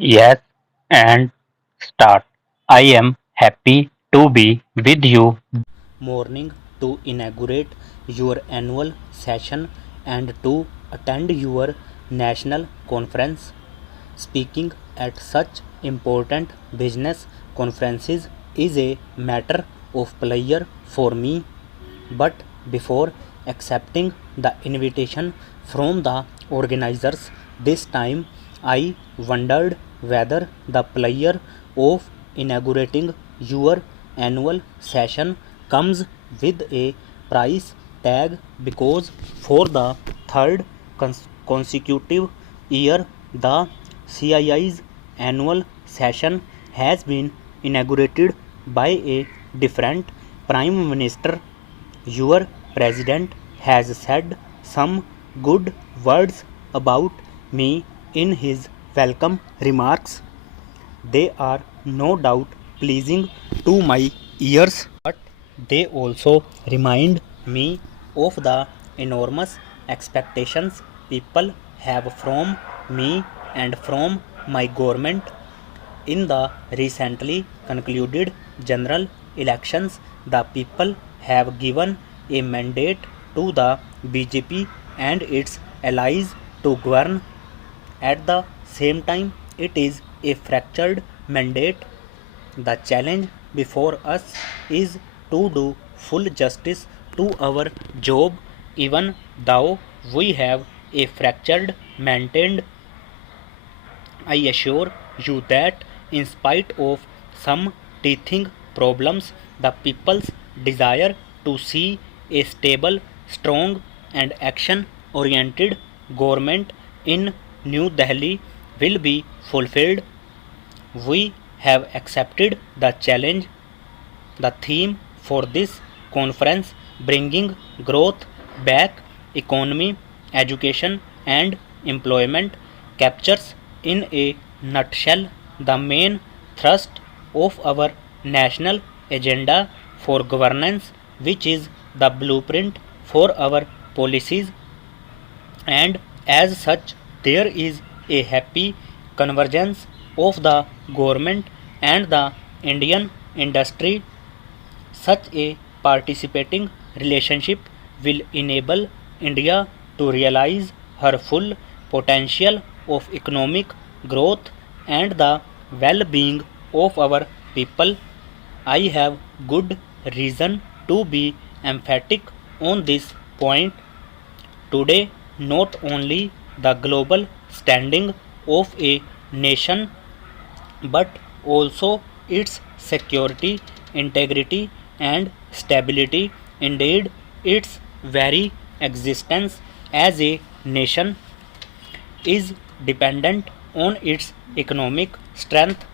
Yes, and start. I am happy to be with you. Morning to inaugurate your annual session and to attend your national conference. Speaking at such important business conferences is a matter of pleasure for me. But before accepting the invitation from the organizers this time, I wondered whether the pleasure of inaugurating your annual session comes with a price tag because for the third consecutive year the CII's annual session has been inaugurated by a different prime minister. Your president has said some good words about me in his welcome remarks. They are no doubt pleasing to my ears, but they also remind me of the enormous expectations people have from me and from my government. In the recently concluded general elections, the people have given a mandate to the BJP and its allies to govern. At the same time, it is a fractured mandate. The challenge before us is to do full justice to our job, even though we have a fractured mandate. I assure you that, in spite of some teething problems, the people's desire to see a stable, strong, and action oriented government in New Delhi will be fulfilled. We have accepted the challenge. The theme for this conference, bringing growth back, economy, education, and employment, captures in a nutshell the main thrust of our national agenda for governance, which is the blueprint for our policies, and as such there is a happy convergence of the government and the Indian industry. Such a participating relationship will enable India to realize her full potential of economic growth and the well being of our people. I have good reason to be emphatic on this point. Today, not only the global standing of a nation but also its security, integrity, and stability, indeed, its very existence as a nation, is dependent on its economic strength.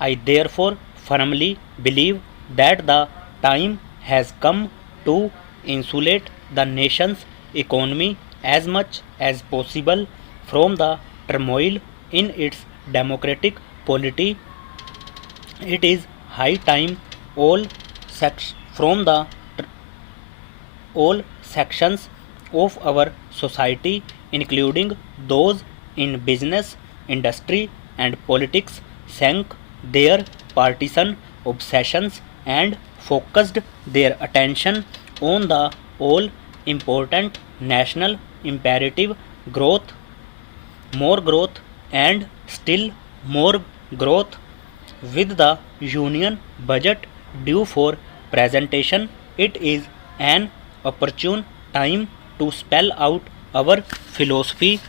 I therefore firmly believe that the time has come to insulate the nation's economy as much as possible from the turmoil in its democratic polity. It is high time all from the all sections of our society, including those in business, industry, and politics, sank their partisan obsessions and focused their attention on the all important national imperative growth, more growth, and still more growth. With the Union budget due for presentation, it is an opportune time to spell out our philosophy.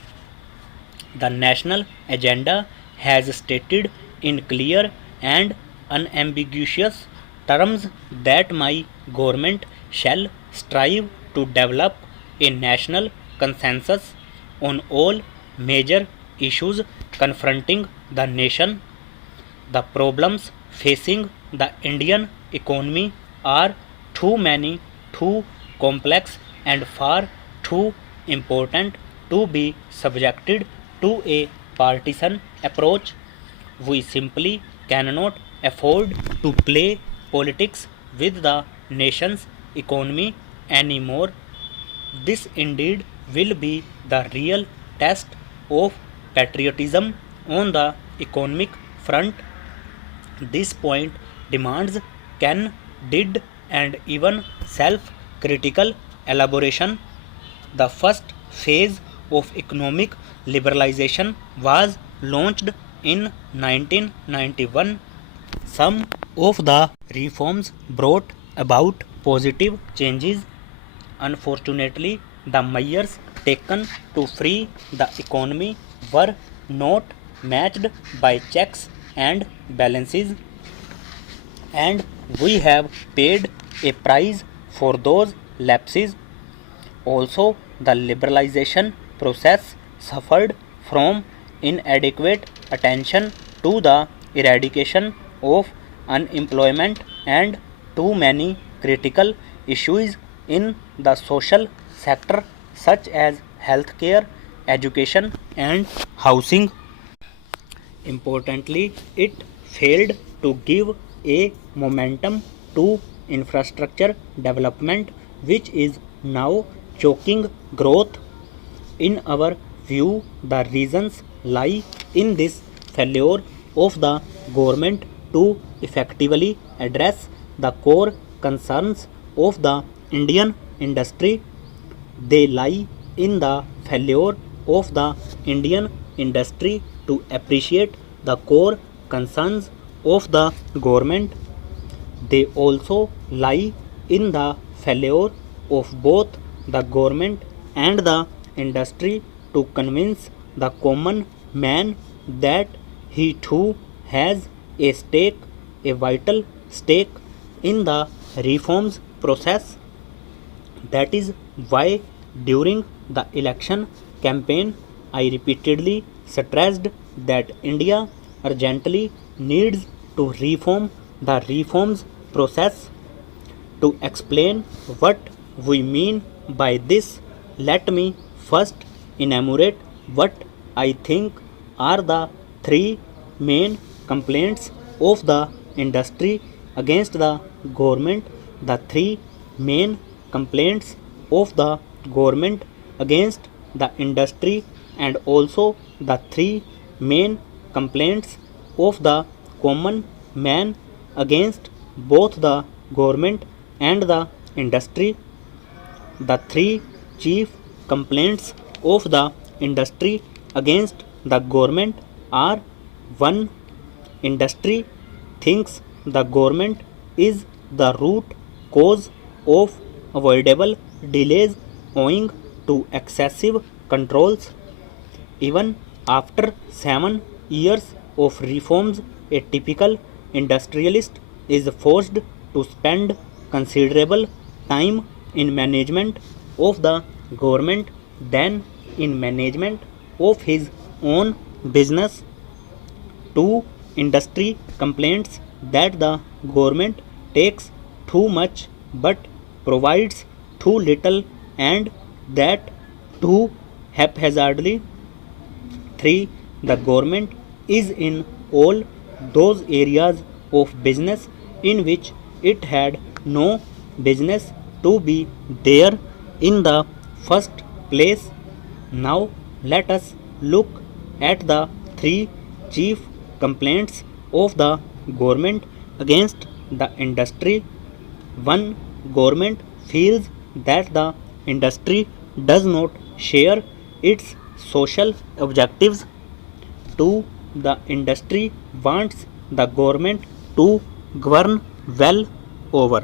The national agenda has stated in clear and unambiguous terms that my government shall strive to develop a national consensus on all major issues confronting the nation. The problems facing the Indian economy are too many, too complex, and far too important to be subjected to a partisan approach. We simply cannot afford to play politics with the nation's economy anymore. This indeed will be the real test of patriotism on the economic front. This point demands candid and even self-critical elaboration. The first phase of economic liberalization was launched in 1991. Some of the reforms brought about positive changes. Unfortunately, the measures taken to free the economy were not matched by checks and balances, and we have paid a price for those lapses. Also, the liberalization process suffered from inadequate attention to the eradication of unemployment and too many critical issues in the social sector such as healthcare, education, and housing. Importantly, it failed to give a momentum to infrastructure development, which is now choking growth. In our view, the reasons lie in this failure of the government to effectively address the core concerns of the Indian industry. They lie in the failure of the Indian industry to appreciate the core concerns of the government. They also lie in the failure of both the government and the industry to convince the common man that he too has a stake, a vital stake in the reforms process. That is why during the election campaign I repeatedly stressed that India urgently needs to reform the reforms process. To explain what we mean by this, let me first enumerate what I think are the three main complaints of the industry against the government. The three main complaints of the government against the industry, and also the three main complaints of the common man against both the government and the industry. The three chief complaints of the industry against the government are: 1. Industry thinks the government is the root cause of avoidable delays owing to excessive controls. Even after 7 years of reforms, a typical industrialist is forced to spend considerable time in management of the government than in management of his own business. 2. Industry complains that the government takes too much but provides too little, and that too haphazardly. 3. The government is in all those areas of business in which it had no business to be there in the first place. Now let us look at the three chief complaints of the government against the industry. 1. Government feels that the industry does not share its social objectives. 2. The industry wants the government to govern well over.